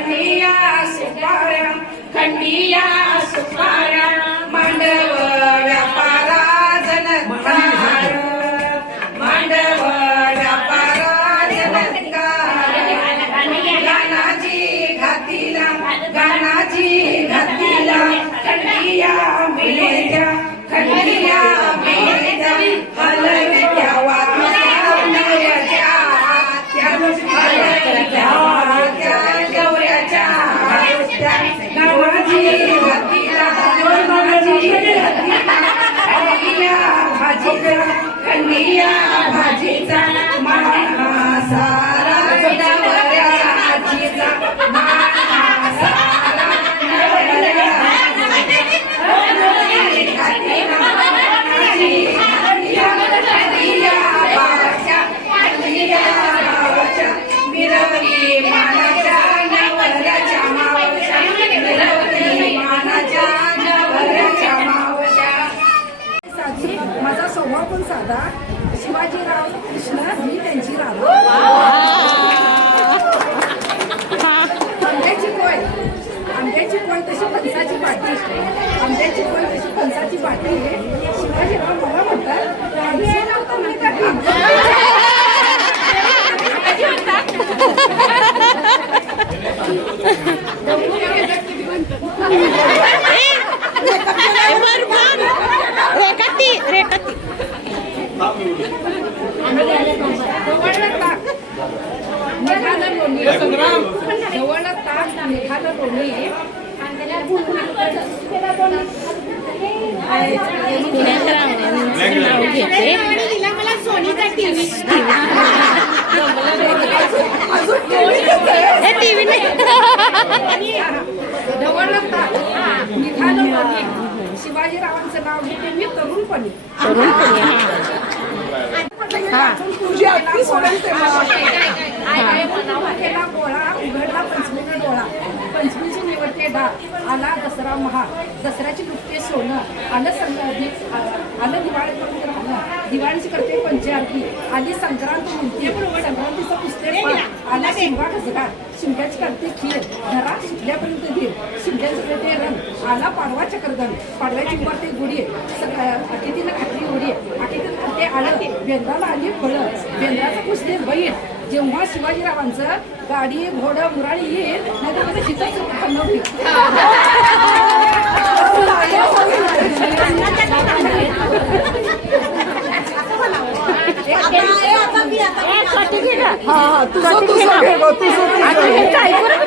कन्हैया सुपारा खंडिया सुपारा मांडव व्यापारा. जनकार मांडव व्यापारा जनकार गानाची खंडिया मिळेजा भाजीचा खंडिया राधा शिवाजीराव कृष्ण ही त्यांची राधा आंब्याची कोय आंब्याची कोय तशी फणसाची पाठी आंब्याची कोय तशी फणसाची पाटी शिवाजीराव मला म्हणतात लोणी पुण्याचं नाव घेते. हे टीव्ही नाही. शिवाजीरावांचं नाव घेते मी तरुणपणी तरुण डाळ आला दसरा महा दसऱ्याची नृत्य सोनं. आलं संग आलं दिवाळी करून राहणं दिवाळीची करते पंचारती. आली संक्रांत म्हणते. संक्रांतीचं पुस्तक आला शिंगा खसगा शिमग्याची करते खीर. घरा शिकल्यापर्यंत धीर शिमग्याचं करते रंग. आला पाडवा चक्रधन पाडव्याची करते गुढी. अतिथीला खात्री उडी. अतिथीला खाते आलं. बेंद्राला आली फळं. बेंद्राचं पुसते बैठ जेव्हा शिवाजीरावांचं गाडी घोडं मुराळी येईल नाही तर माझं चित्र नव्हती ऐकून